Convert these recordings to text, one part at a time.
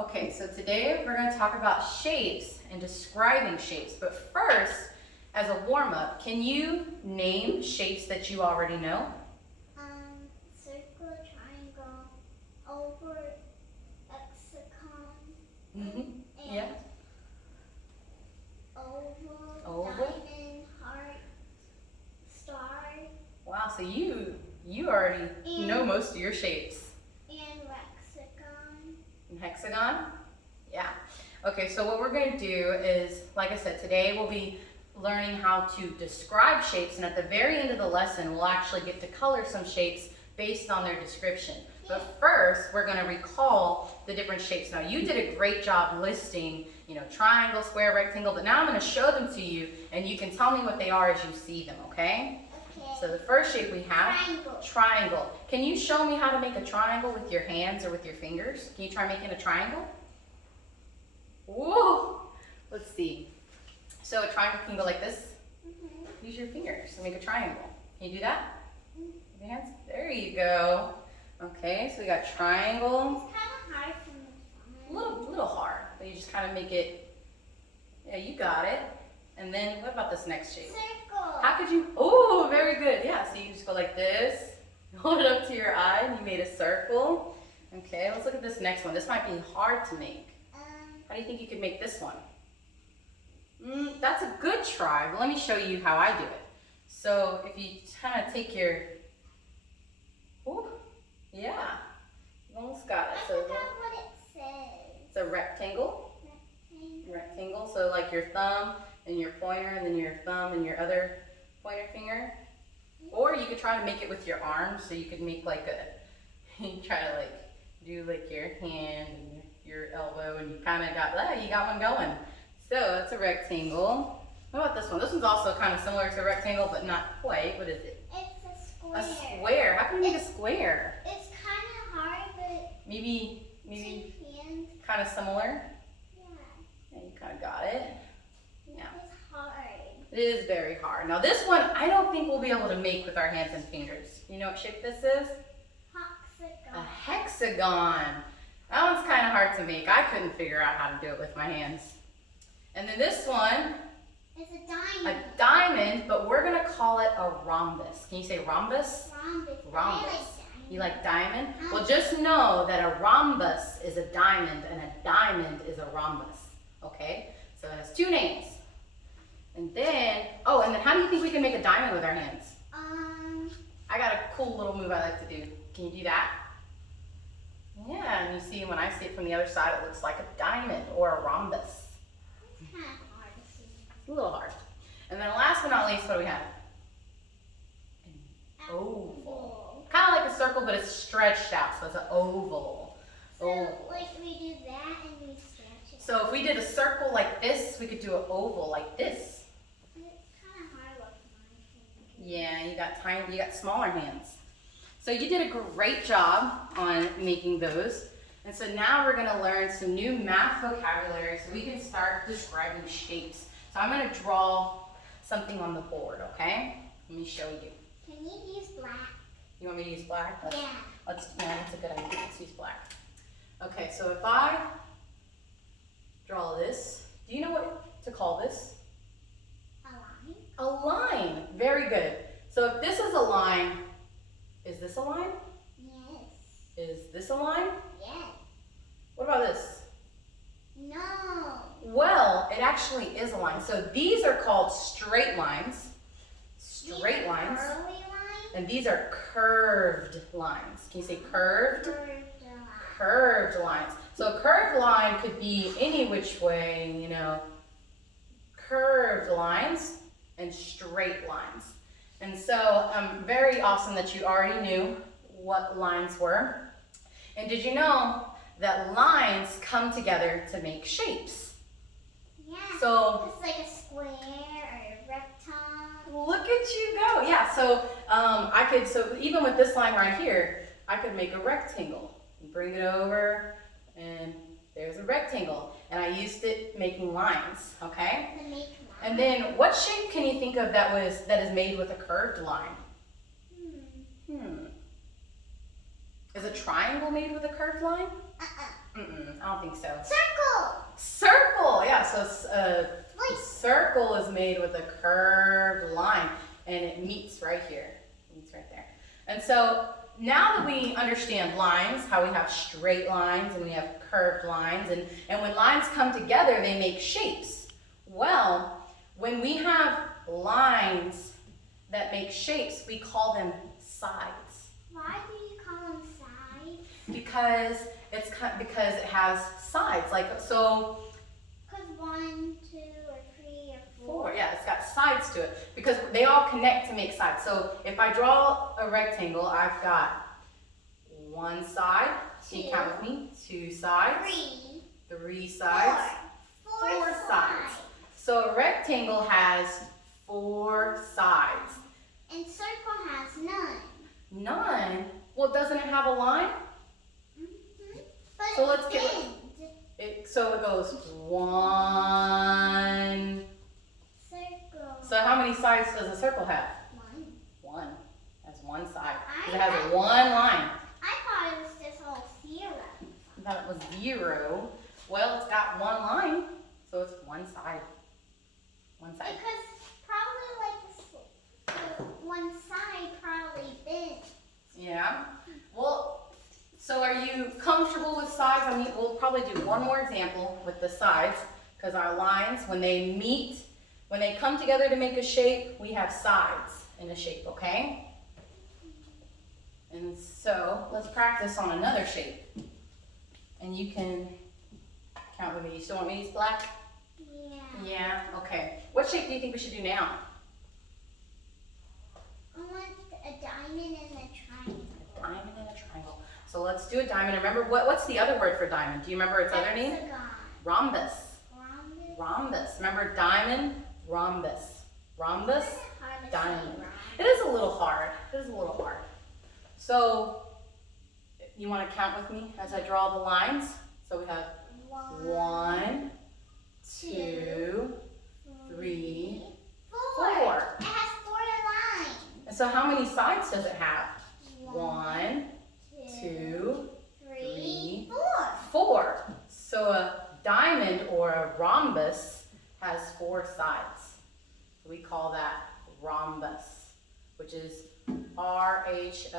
Okay, so today we're going to talk about shapes and describing shapes. But first, as a warm-up, can you name shapes that you already know? Circle, triangle, oval, hexagon, And yeah. Oval, diamond, heart, star. Wow, so you already know most of your shapes. And hexagon. And hexagon? Yeah. Okay, so what we're going to do is, like I said, today we'll be learning how to describe shapes, and at the very end of the lesson we'll actually get to color some shapes based on their description. But first, we're going to recall the different shapes. Now, you did a great job listing, triangle, square, rectangle, but now I'm going to show them to you, and you can tell me what they are as you see them, okay? Okay. So the first shape we have, Triangle. Can you show me how to make a triangle with your hands or with your fingers? Can you try making a triangle? Whoa! Let's see. So a triangle can go like this. Use your fingers to make a triangle. Can you do that? With your hands? There you go. Okay, so we got triangle. It's kind of hard to make. A little hard, but you just kind of make it. Yeah, you got it. And then what about this next shape? Circle. How could you? Oh, very good. Yeah, so you just go like this. Hold it up to your eye, and you made a circle. Okay, let's look at this next one. This might be hard to make. How do you think you could make this one? That's a good try, but let me show you how I do it. So if you kind of take your, yeah, you almost got it. I So forgot what it says. it's a rectangle. Rectangle, so like your thumb and your pointer, and then your thumb and your other pointer finger. Or you could try to make it with your arms, so you could make like you try to do like your hand and your elbow, and you kind of got, you got one going. So that's a rectangle. What about this one? This one's also kind of similar to a rectangle, but not quite. What is it? It's a square. A square. How can you make a square? It's kind of hard, but Maybe two hands. kind of similar. Yeah. Yeah, you kind of got it. Yeah. It's hard. It is very hard. Now this one, I don't think we'll be able to make with our hands and fingers. You know what shape this is? Hexagon. A hexagon. That one's kind of hard to make. I couldn't figure out how to do it with my hands. And then this one, It's a diamond. a diamond, but we're gonna call it a rhombus. Can you say rhombus? Rhombus. Rhombus. I like diamond. You like diamond? Well, just know that a rhombus is a diamond and a diamond is a rhombus. Okay? So it has two names. And then, and then how do you think we can make a diamond with our hands? I got a cool little move I like to do. Can you do that? Yeah, and you see when I see it from the other side, it looks like a diamond or a rhombus. It's kind of hard to see. It's a little hard. And then last but not least, what do we have? An oval. Kind of like a circle, but it's stretched out, so it's an oval. So, Oval. like, we do that and we stretch it. So if we did a circle like this, we could do an oval like this. It's kind of hard with my hands. Yeah, you got smaller hands. So you did a great job on making those. And so now we're gonna learn some new math vocabulary so we can start describing shapes. So I'm gonna draw something on the board, okay? Let me show you. Can you use black? You want me to use black? Yeah. That's a good idea. Let's use black. Okay, so if I draw this, do you know what to call this? A line? A line. Very good. So if this is a line, is this a line? Yes. Is this a line? Yes. What about this? No. Well, it actually is a line. So these are called straight lines. Straight lines. Curly lines? And these are curved lines. Can you say curved? Curved line. Curved lines. So a curved line could be any which way, curved lines and straight lines. And so very awesome that you already knew what lines were. And did you know that lines come together to make shapes? Yeah. So it's like a square or a rectangle. look at you go. Yeah, so so even with this line right here, I could make a rectangle. Bring it over, and there's a rectangle. And I used it making lines, okay? To make lines. And then what shape can you think of that is made with a curved line? Is a triangle made with a curved line? Uh-uh. I don't think so. Circle. Circle, yeah, so Like, circle is made with a curved line, and it meets right here. It meets right there. And so now that we understand lines, how we have straight lines and we have curved lines, and when lines come together, they make shapes. Well, when we have lines that make shapes, we call them sides. why do you call them sides? Because because it has sides, like so. Because 1, 2, or 3, or 4. Yeah, it's got sides to it because they all connect to make sides. So if I draw a rectangle, I've got one side. Can you count with me? 2 sides. 3 sides. 4 sides. So a rectangle has 4 sides. And circle has none. None? Well, doesn't it have a line? But So let's it's get- bent. So it goes 1. Circle. So how many sides does a circle have? 1. 1. That's 1 side. 'Cause I it has thought- 1 line. I thought it was just all 0. I thought it was 0. Well, it's got 1 line, so it's 1 side. 1 side. Because probably like the one side probably bent. Yeah. Well, so are you comfortable with sides? I mean, we'll probably do one more example with the sides, because our lines, when they meet, when they come together to make a shape, we have sides in a shape, okay? And so let's practice on another shape. And you can count with me. You still want me to use black? Yeah. Yeah, okay. What shape do you think we should do now? I want a diamond and a triangle. A diamond and a triangle. So let's do a diamond. Remember, what's the other word for diamond? Do you remember its other name? Hexagon. Rhombus. Rhombus. Rhombus. Remember diamond, rhombus. Rhombus, Hard to say, diamond. right? It is a little hard. It is a little hard. So, you want to count with me as I draw the lines? So we have 1, 2, 3, 4. It has 4 lines. And so how many sides does it have? 1, 1, 2, 3, 3, 4. 4. So a diamond or a rhombus has 4 sides. We call that rhombus, which is RHOMBUS.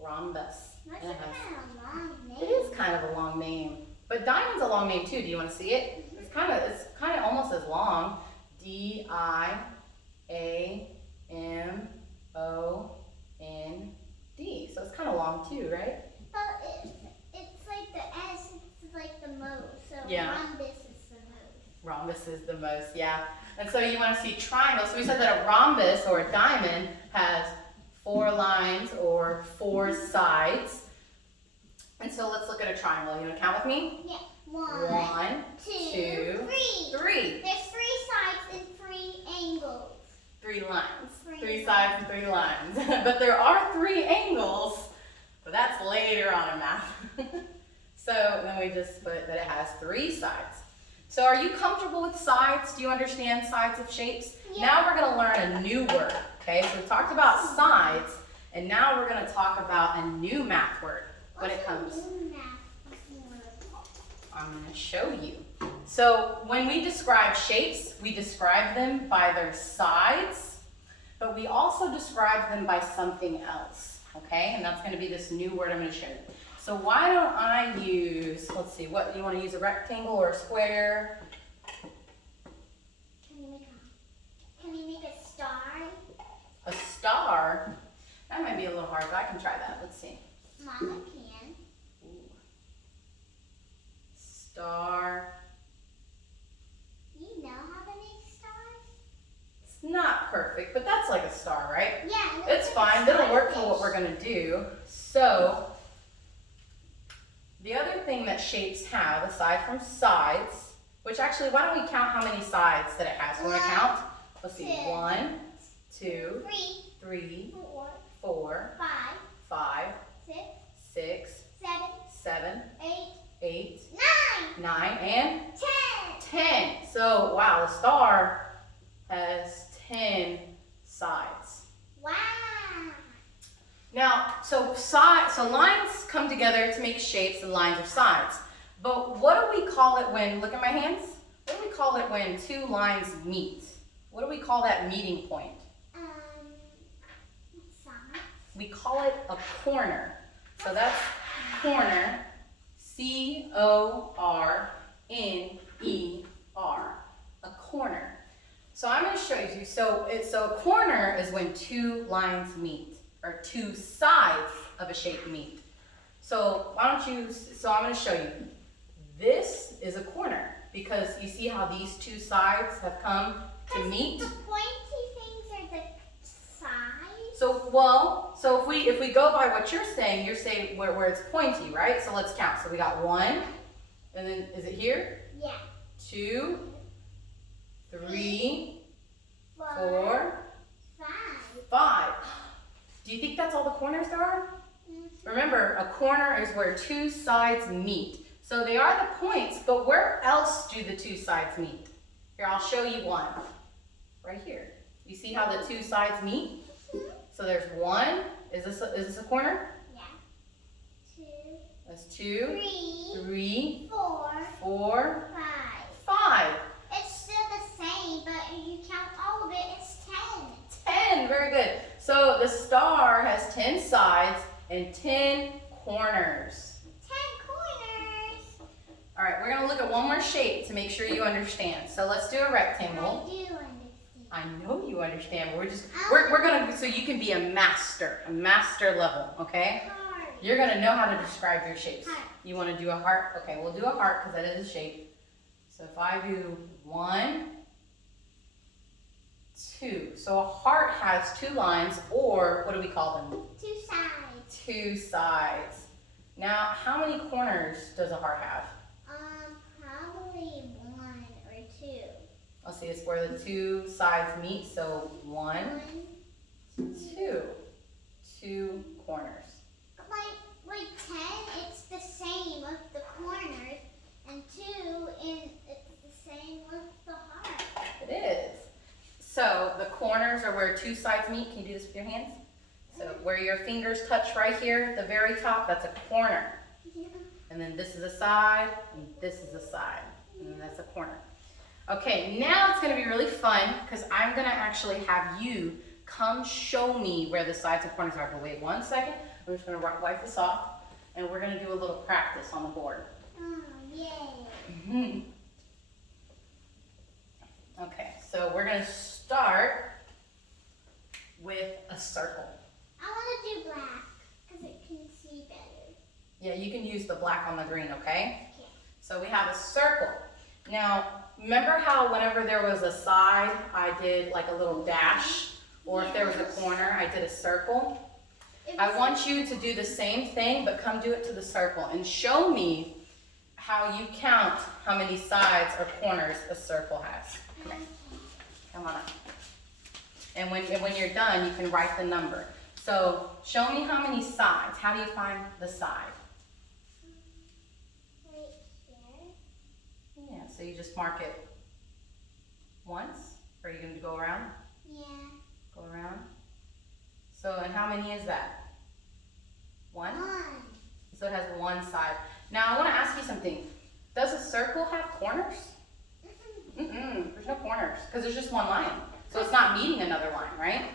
Rhombus. That's And a it has- kind of long name. it is kind of a long name, but diamond's a long name too. Do you want to see it? It's kind of almost as long. DIAMOND. So it's kind of long too, right? But it's like the S is like the most. So Yeah. rhombus is the most. Rhombus is the most, yeah. And so you want to see triangle. So we said that a rhombus or a diamond has 4 lines or 4 sides. And so let's look at a triangle. You want to count with me? Yeah. 1, 2, 3. 3. There's 3 sides and 3 angles. 3 lines. 3 3 sides and 3 lines. But there are 3 angles, but that's later on in math. So then we just put that it has 3 sides. So are you comfortable with sides? Do you understand sides of shapes? Yeah. Now we're going to learn a new word. Okay, so we talked about sides, and now we're going to talk about a new math word when it comes. What's a new math word? I'm going to show you. So when we describe shapes, we describe them by their sides, but we also describe them by something else, okay? And that's going to be this new word I'm going to show you. So why don't I use, let's see, what, you want to use a rectangle or a square? Can you make a star? A star? That might be a little hard, but I can try that. Let's see. Mama can. Ooh. Star. You know how to make stars? It's not perfect, but that's like a star, right? Yeah. it It's looks like a fine, that'll work for what starfish. we're gonna do. So, the other thing that shapes have, aside from sides, which actually, why don't we count how many sides that it has? You wanna 1, count? Let's see, 2, 1, 2, 3, 3, 4, 4, 5, 5, 6, 6, 7, 7, 8, 8, 9, 9, and 10. 10. So, wow, the star has 10 sides. Wow. Now, so so lines come together to make shapes and lines are sides. But what do we call it when, look at my hands? What do we call it when two lines meet? What do we call that meeting point? Side. We call it a corner. So that's corner, C-O-R-N-E-R, a corner. So I'm going to show you. So a corner is when two lines meet, or two sides of a shape meet. So I'm going to show you. This is a corner because you see how these two sides have come to meet. The pointy things are the sides. So if we go by what you're saying where it's pointy, right? So let's count. So we got 1, and then is it here? Yeah. 2, 3, 4, 5. 5. Do you think that's all the corners there are? Mm-hmm. Remember, a corner is where two sides meet. So they are the points, but where else do the two sides meet? Here, I'll show you one. Right here. You see how the two sides meet? Mm-hmm. So there's 1. Is this a corner? Yeah. 2. That's 2, 3, 4. 4, 5. 5. It's still the same, but if you count all of it, it's 10. 10, very good. So the star has 10 sides and 10 corners. 10 corners. All right, we're gonna look at one more shape to make sure you understand. So let's do a I rectangle. do understand. I know you understand, but we're gonna, so you can be a master level, okay? Heart. You're gonna know how to describe your shapes. Heart. You wanna do a heart? Okay, we'll do a heart because that is a shape. So if I do 1, 2. So a heart has 2 lines, or what do we call them? 2 sides. 2 sides. Now, how many corners does a heart have? Probably 1 or 2. Let's see, it's where the 2 sides meet. So 1, 2. 2 corners. Like 10, it's the same with the corners, and 2, it's the same with the heart. It is. So the corners are where 2 sides meet. Can you do this with your hands? So where your fingers touch right here at the very top, that's a corner. Yeah. And then this is a side, and this is a side, and then that's a corner. Okay, now it's gonna be really fun because I'm gonna actually have you come show me where the sides and corners are. But wait 1 second, I'm just gonna wipe this off, and we're gonna do a little practice on the board. Oh, yay. Okay, so we're gonna start with a circle. I want to do black because it can see better. Yeah, you can use the black on the green, okay? Okay. So we have a circle. Now, remember how whenever there was a side, I did like a little dash? Or if there was a corner, I did a circle? I want you to do the same thing, but come do it to the circle and show me how you count how many sides or corners a circle has. Okay. Come on up. And when you're done, you can write the number. So show me how many sides. How do you find the side? Right here. Yeah, so you just mark it once. Or are you going to go around? Yeah. Go around. So, and how many is that? 1? 1. So it has 1 side. Now I want to ask you something. Does a circle have corners? There's no corners because there's just 1 line. So it's not meeting another line, right?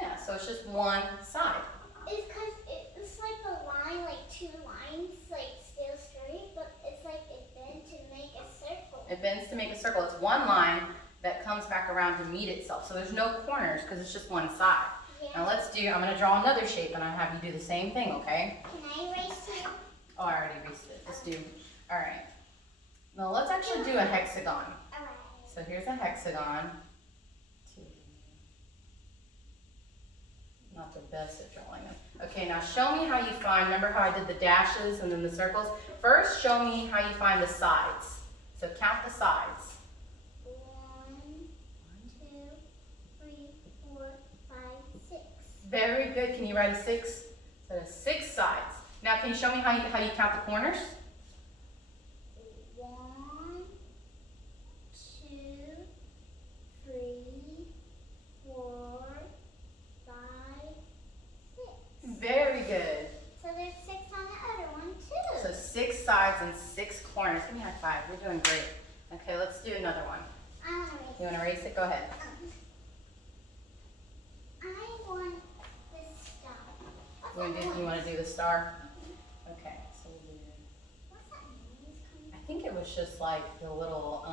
Yeah, so it's just 1 side. It's because it's like the line, like 2 lines, like still straight, but it's like it bends to make a circle. It bends to make a circle. It's 1 line that comes back around to meet itself. So there's no corners because it's just 1 side. Yeah. Now I'm going to draw another shape and I'll have you do the same thing, okay? Can I erase it? Oh, I already erased it. Let's do, all right. Now let's actually do a hexagon. Alright. So here's a hexagon. Not the best at drawing them. Okay, now show me how you find, remember how I did the dashes and then the circles? First, show me how you find the sides. So count the sides. 1, 2, 3, 4, 5, 6. Very good. Can you write a 6? So that's 6 sides. Now can you show me how you count the corners? 1, 2, 3, 4, 5, 6. Very good. sides and 6 corners. Give me a high five. You're doing great. Okay, let's do another one. You want to erase it? Go ahead. I want this star. You want to do the star? Okay, so we'll do it. What's that noise coming I think it was just like the little,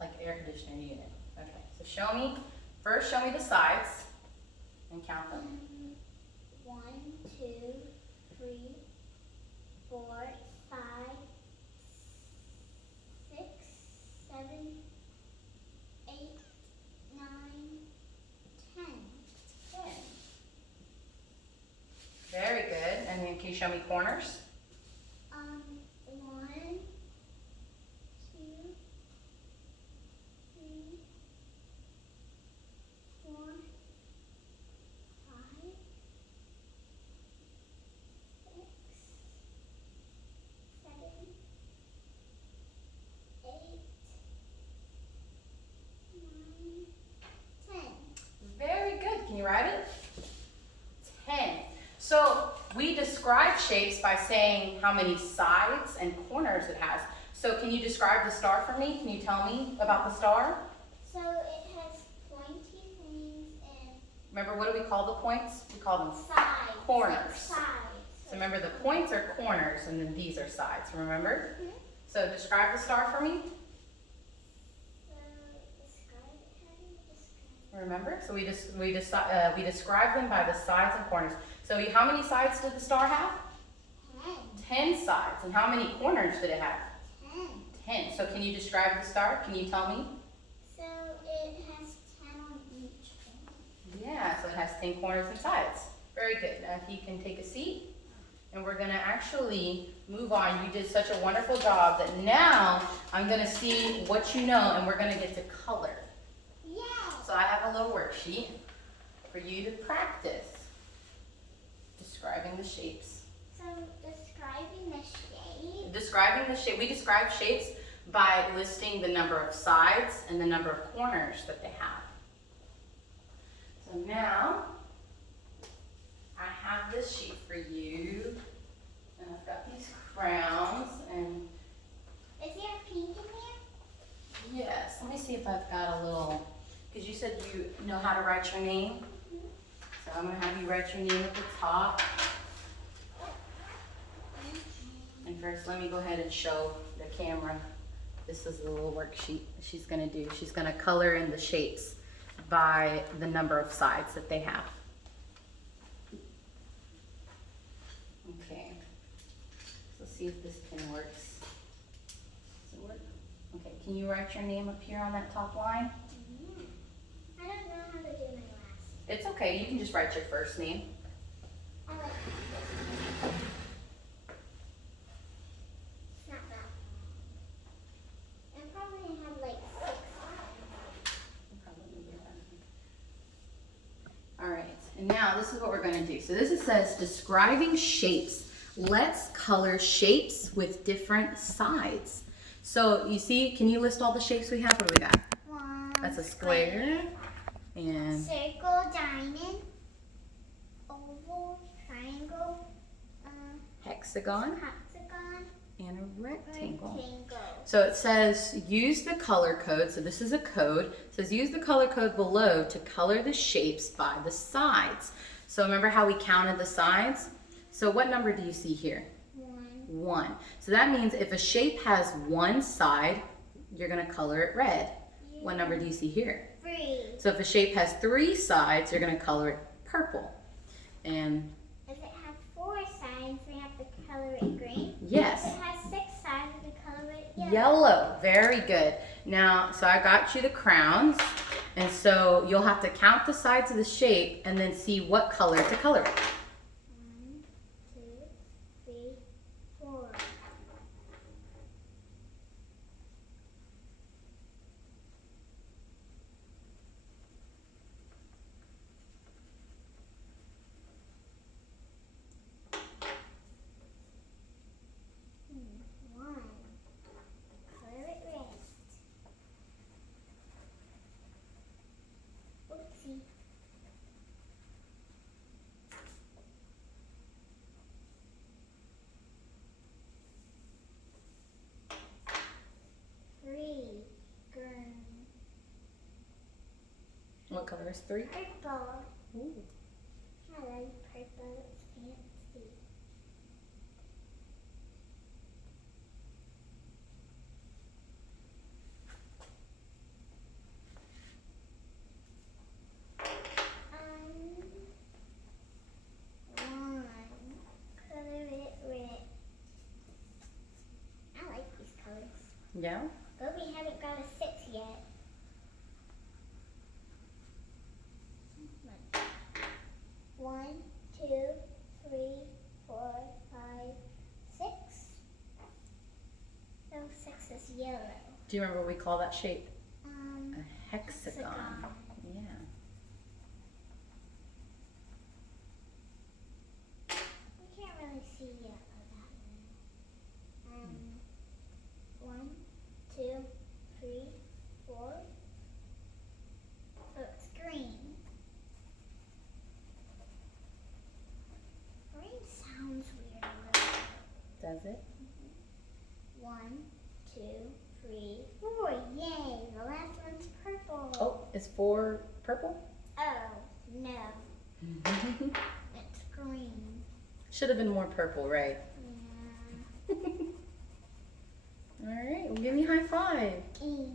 like air conditioner unit. Okay, so show me the sides and count them. 1, 2, 3, 4, 5, 6, 7, 8, 9, 10. 10. Very good. And then can you show me corners? 1, 2, 3, 4, 5, 6, 7, 8, 9, 10. Very good. Can you write it? 10. So we describe shapes by saying how many sides and corners it has. So can you describe the star for me? Can you tell me about the star? So it has pointy things and Remember, what do we call the points? We call them sides. corners. Like sides. So remember, the points are corners and then these are sides. Remember? Mhm. So describe the star for me. Describe it. How do you describe Remember? So we describe them by the sides and corners. So how many sides did the star have? it? 10 sides. And how many corners did it have? 10. 10. So can you describe the star? Can you tell me? So it has 10 on each corner. Yeah, so it has 10 corners and sides. Very good. Now if you can take a seat. And we're gonna actually move on. You did such a wonderful job that now I'm gonna see what you know and we're gonna get to color. Yeah. So I have a little worksheet for you to practice describing the shapes. So describing the shape. Describing the shape, we describe shapes by listing the number of sides and the number of corners that they have. So now, I have this sheet for you, and I've got these crowns, and Is there pink in there? yes, let me see if I've got a little, because you said you know how to write your name. So I'm gonna have you write your name at the top. And first, let me go ahead and show the camera. This is the little worksheet she's gonna do. She's gonna color in the shapes by the number of sides that they have. Okay, so let's see if this pen works. Does it work? Okay, can you write your name up here on that top line? I don't know how to do my last. It's okay, you can just write your first name. I like It's not that long. I probably have like 6 lines. All right, and now this is what we're gonna do. So this says describing shapes. Let's color shapes with different sides. So you see, can you list all the shapes we have? What do we got? One. That's a square and Circle, diamond, oval, triangle, hexagon hexagon, and a rectangle. rectangle. So it says use the color code. So this is a code. It says use the color code below to color the shapes by the sides. So remember how we counted the sides? So what number do you see here? 1. 1. So that means if a shape has one side, you're going to color it red. What number do you see here? 3. So if a shape has 3 sides, you're going to color it purple. And If it has 4 sides, we have to color it green. yes. If it has 6 sides, we color it yellow. Yellow, very good. Now, so I got you the crowns, and so you'll have to count the sides of the shape and then see what color to color it. 1, 2, 3, 4. One. Color it red. Oopsie. color is 3? Purple. Ooh. I like purple. It's fancy. One. Color it red. I like these colors. Yeah? But we haven't got a 6 yet. One, 2, 3, 4, 5, 6. No, 6 is yellow. Do you remember what we call that shape? A hexagon. Hexagon. Yeah. We can't really see yellow that well. 1, 2, 3, 4. Oh, it's green. Green sounds weird a little. Does it? 1, 2, 3, 4. Yay! The last one's purple. Oh, is 4 purple? Oh, no. It's green. Should have been more purple, right? Yeah. All right, well, give me a high five. E.